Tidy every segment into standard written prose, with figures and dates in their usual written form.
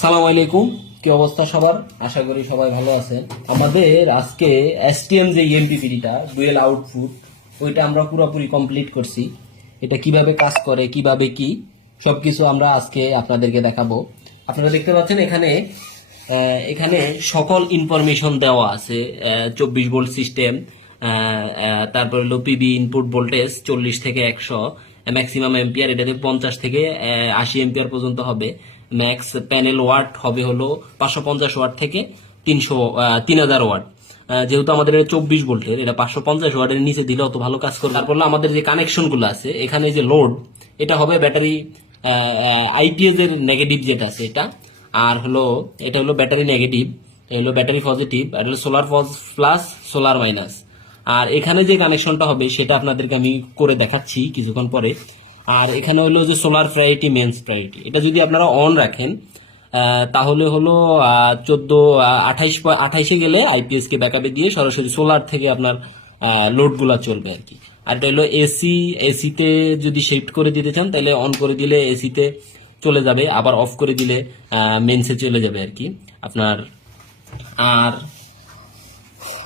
সালাম আলাইকুম, কি অবস্থা সবার? আশা করি সবাই ভালো আছেন। আমাদের আজকে এসটিএম যে এমপিপিডিটা ডুয়েল আউটপুট, ওইটা আমরা পুরোপুরি কমপ্লিট করছি। এটা কিভাবে কাজ করে, কিভাবে কি সবকিছু আমরা আজকে আপনাদেরকে দেখাবো। আপনারা দেখতে পাচ্ছেন এখানে সকল ইনফরমেশন দেওয়া আছে। 24 ভোল্ট সিস্টেম, তারপর হলো পিবি ইনপুট ভোল্টেজ 40 থেকে 100, ম্যাক্সিমাম এম্পিয়ার এটাতে 50 থেকে 80 এম্পিয়ার পর্যন্ত হবে। ম্যাক্স প্যানেল ওয়াট হবে হলো 550 ওয়াট থেকে 3000 ওয়াট। যেহেতু আমাদের এটা 24 ভোল্টের, এটা 550 ওয়াটের নিচে দিলে অত ভালো কাজ করবে। তারপর আমাদের যে কানেকশন গুলো আছে, এখানে যে লোড, এটা হবে ব্যাটারি আইপিএস এর নেগেটিভ যেটা আছে এটা, আর হলো এটা হলো ব্যাটারি নেগেটিভ, এটা হলো ব্যাটারি পজিটিভ, আর হলো সোলার প্লাস সোলার মাইনাস। আর এখানে যে কানেকশনটা হবে সেটা আপনাদেরকে আমি করে দেখাচ্ছি কিছুক্ষণ পরে। আর এখানে হলো যে সোলার প্রায়োরিটি, মেন্স প্রায়োরিটি, এটা যদি আপনারা অন রাখেন তাহলে হলো 28-এ গেলে আইপিএস কে ব্যাকআপে দিয়ে সরাসরি সোলার থেকে আপনার লোডগুলা চলবে আর কি। আর এটা হলো এসিতে যদি শিফট করে দিতে চান তাহলে অন করে দিলে এসিতে চলে যাবে, আবার অফ করে দিলে মেন্সে চলে যাবে আর কি আপনার। আর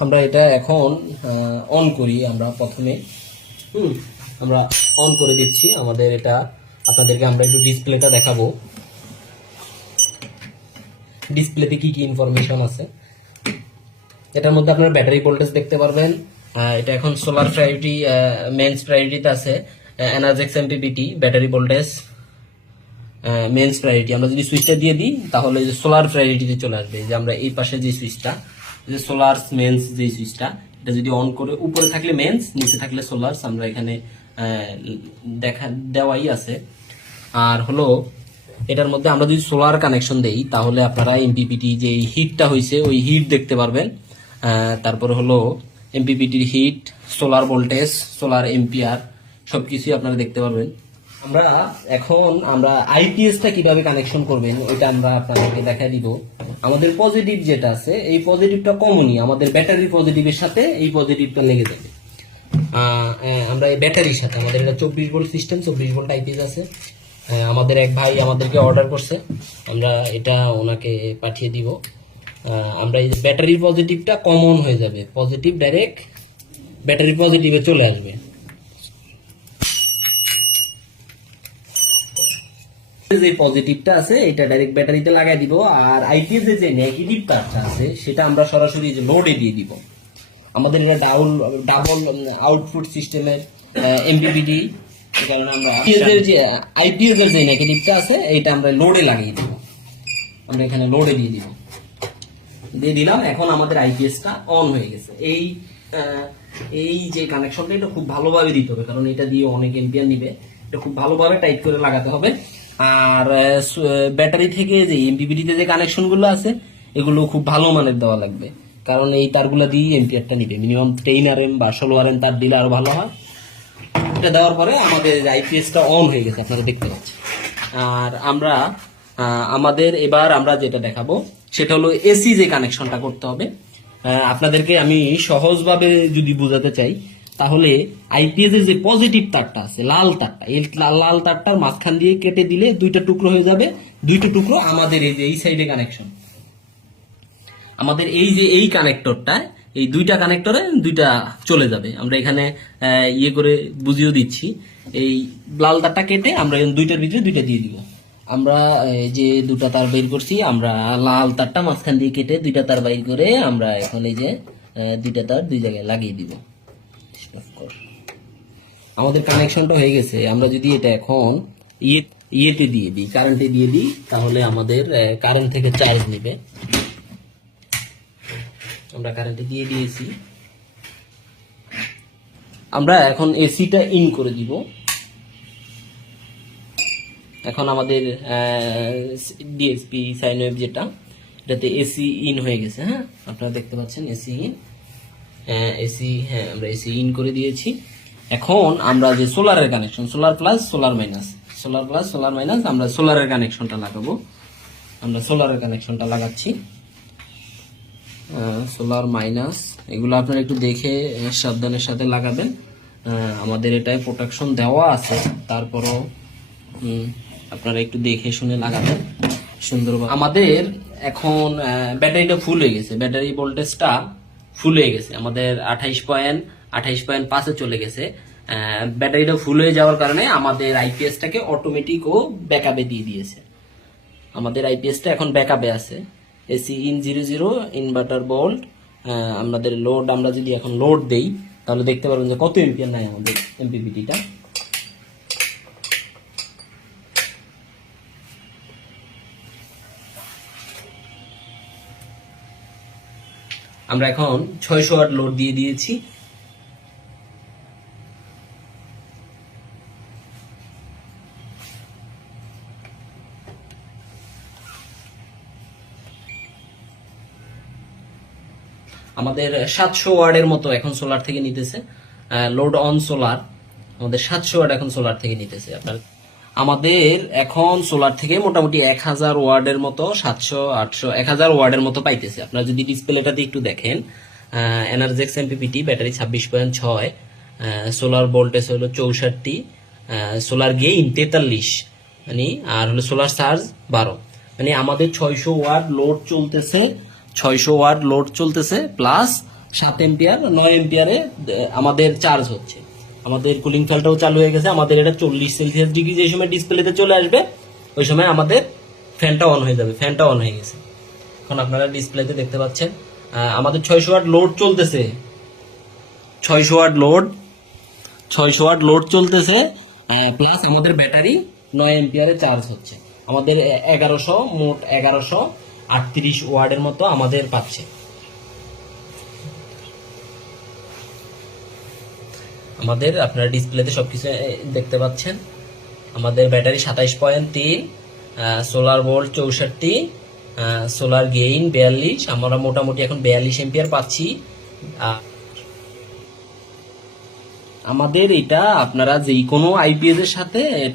আমরা এটা এখন অন করি। আমরা প্রথমে আমরা অন করে দিচ্ছি আমাদের এটা। আপনাদেরকে আমরা একটু ডিসপ্লেটা দেখাবো, ডিসপ্লেতে কি কি ইনফরমেশন আছে। এটার মধ্যে আপনারা ব্যাটারি ভোল্টেজ দেখতে পারবেন। এটা এখন সোলার প্রায়োরিটি, মেন্স প্রায়োরিটিতে আছে। Energex MPPT battery voltage, mains priority. আমরা যদি সুইচটা দিয়ে দিই তাহলে যে সোলার প্রায়োরিটিতে চলে আসবে। যে আমরা এই পাশে যে সুইচটা, যে সোলার মেন্স যে সুইচটা, এটা যদি অন করে, উপরে থাকলে মেন্স, নিচে থাকলে সোলার, আমরা এখানে দেওয়াই আছে। আর হলো এটার মধ্যে আমরা যদি সোলার কানেকশন দেই তাহলে আপনারা এমপিপিটি যে হিটটা হয়েছে ওই হিট দেখতে পারবেন। তারপরে হলো এমপিপিটির heat, solar voltage, solar ampere, সবকিছুই আপনারা দেখতে পারবেন। আমরা আইপিএসটা কিভাবে কানেকশন করবেন ওইটা আমরা আপনাদেরকে দেখা দিব। আমাদের পজিটিভ যেটা আছে, এই পজিটিভটা কমনই আমাদের ব্যাটারি পজিটিভের সাথে এই পজিটিভটা লেগে যাবে। আমরা এই ব্যাটারির সাথে, আমাদের এটা 24 ভোল্ট সিস্টেম, 24 ভোল্ট আইপিএস আছে। আমাদের এক ভাই আমাদেরকে অর্ডার করছে, আমরা এটা ওনাকে পাঠিয়ে দিব। আমরা এই ব্যাটারির পজিটিভটা কমন হয়ে যাবে, পজিটিভ ডাইরেক্ট ব্যাটারি পজিটিভে চলে আসবে। যে পজিটিভটা আছে এটা ডাইরেক্ট ব্যাটারিতে লাগাই দিব। আর আইপিএস এর যে নেগেটিভ তারটা আছে সেটা আমরা সরাসরি যে লোডে দিয়ে দিব। আমাদের এটা ডাবল আউটপুট সিস্টেমের এমপিপিটি, এই কারণে আমরা আইপিএস এর যে নেগেটিভটা আছে এটা আমরা লোডে লাগিয়ে দিব। আমরা এখানে লোডে দিয়ে দিলাম। এখন আমাদের আইপিএসটা অন হয়ে গেছে। এই যে কানেকশনটা, এটা খুব ভালোভাবে দিতে হবে, কারণ এটা দিয়ে অনেক এম্পিয়ার নিবে। এটা খুব ভালোভাবে টাইট করে লাগাতে হবে। আর ব্যাটারি থেকে যে এমপিপিটিতে যে কানেকশন গুলো আছে এগুলো খুব ভালো মানের দেওয়া লাগবে, কারণ এই তারগুলো দিয়ে এম্পিয়ারটা নিবে। মিনিমাম 10 RM বা 16 RM তার দিলে আরো ভালো হয়। এটা দেওয়ার পরে আমাদের আইপিএসটা অন হয়ে গেছে, আপনারা দেখতে পাচ্ছেন। আর আমাদের এবার আমরা যেটা দেখাবো সেটা হলো এসি যে কানেকশনটা করতে হবে। আপনাদেরকে আমি সহজভাবে যদি বোঝাতে চাই তাহলে আইপিএস এর যে পজিটিভ তারটা আছে, লাল তারটা, এই লাল তারটার মাঝখান দিয়ে কেটে দিলে দুইটা টুকরো হয়ে যাবে। দুইটা টুকরো আমাদের এই যে এই সাইডে কানেকশন, আমাদের এই যে এই কানেক্টরটা, এই দুইটা কানেক্টরে দুইটা চলে যাবে। আমরা এখানে ইয়ে করে বুঝিয়ে দিচ্ছি। এই লাল তারটা কেটে আমরা দুইটার ভিতরে দুইটা দিয়ে দিব। আমরা যে দুটা তার বের করছি, আমরা লাল তারটা মাঝখান দিয়ে কেটে দুইটা তার বাইর করে আমরা এখন এই যে দুইটা তার দুই জায়গায় লাগিয়ে দিব। আমাদের কানেকশনটা হয়ে গেছে। আমরা যদি এটা এখন ইয়েতে দিয়ে দিই, কারেন্টে দিয়ে দিই, তাহলে আমাদের কারেন্ট থেকে চার্জ নেবে। আমরা কারেন্টে দিয়ে দিয়েছি। আমরা এখন এসিটা ইন করে দিব। এখন আমাদের ডিএসপি সাইন ওয়েভ যেটা, এটাতে এসি ইন হয়ে গেছে। হ্যাঁ, আপনারা দেখতে পাচ্ছেন এসি ইন। আমরা এসি ইন করে দিয়েছি। এখন আমরা যে সোলারের connection, solar plus solar minus, আমরা সোলারের কানেকশনটা লাগাবো। আমরা সোলারের কানেকশনটা লাগাচ্ছি। সোলার মাইনাস এগুলো আপনারা একটু দেখে সাবধানের সাথে লাগাবেন। আমাদের এটায় প্রোটেকশন দেওয়া আছে, তারপরও আপনারা একটু দেখে শুনে লাগাবেন। সুন্দরভাবে। আমাদের এখন ব্যাটারিটা ফুল হয়ে গেছে, ব্যাটারি ভোল্টেজটা ফুল হয়ে গেছে আমাদের 28.5-এ চলে গেছে। ব্যাটারিটা ফুল হয়ে যাওয়ার কারণে আমাদের আইপিএসটাকে অটোমেটিক ও ব্যাকআপে দিয়ে দিয়েছে। আমাদের আইপিএসটা এখন ব্যাকআপে আছে। AC in 00 inverter volt. আমাদের লোড, আমরা যদি এখন লোড দেই তাহলে দেখতে পারবেন যে কত এম্পিয়ার নেয় আমাদের এমপিপিটিটা। আমরা এখন 600 ওয়াট লোড দিয়ে দিয়েছি। আমাদের 700 ওয়াটের মতো এখন সোলার থেকে নিতেছে। লোড অন সোলার আমাদের 700 ওয়াট এখন সোলার থেকে নিতেছে। আপনার আমাদের এখন সোলার থেকে মোটামুটি 1000 ওয়াটের মতো, 700-800 1000 ওয়াটের মতো পাইতেছে। আপনারা যদি ডিসপ্লেটাতে একটু দেখেন, এনার্জেক্স এমপিপিটি, ব্যাটারি 26.6, সোলার ভোল্টেজ হলো 64, সোলার গেইন 43, মানে আর হলো সোলার চার্জ 12। মানে আমাদের 600 ওয়াট লোড চলতেছে, 600 ওয়াট লোড চলতেছে প্লাস 7 এম্পিয়ার 9 এম্পিয়ারে আমাদের চার্জ হচ্ছে। আমাদের কুলিং ফ্যানটাও চালু হয়ে গেছে। আমাদের এটা 40 সেলসিয়াস ডিগ্রি যে সময় ডিসপ্লেতে চলে আসবে ওই সময় আমাদের ফ্যানটা অন হয়ে যাবে। ফ্যানটা অন হয়ে গেছে, এখন আপনারা ডিসপ্লেতে দেখতে পাচ্ছেন। আমাদের 600 ওয়াট লোড চলতেছে, 600 ওয়াট লোড চলতেছে, প্লাস আমাদের ব্যাটারি 9 এম্পিয়ারে চার্জ হচ্ছে। আমাদের 1100, মোট 1138 ওয়াটের মতো আমাদের পাচ্ছে। আমাদের আপনারা ডিসপ্লেতে সবকিছু দেখতে পাচ্ছেন। আমাদের battery 27.3, solar volt 64, solar gain 42। আমরা মোটামুটি এখন 42 এম্পিয়ার পাচ্ছি। আমাদের এটা আপনারা যে কোনো আইপিএস এর সাথে এটা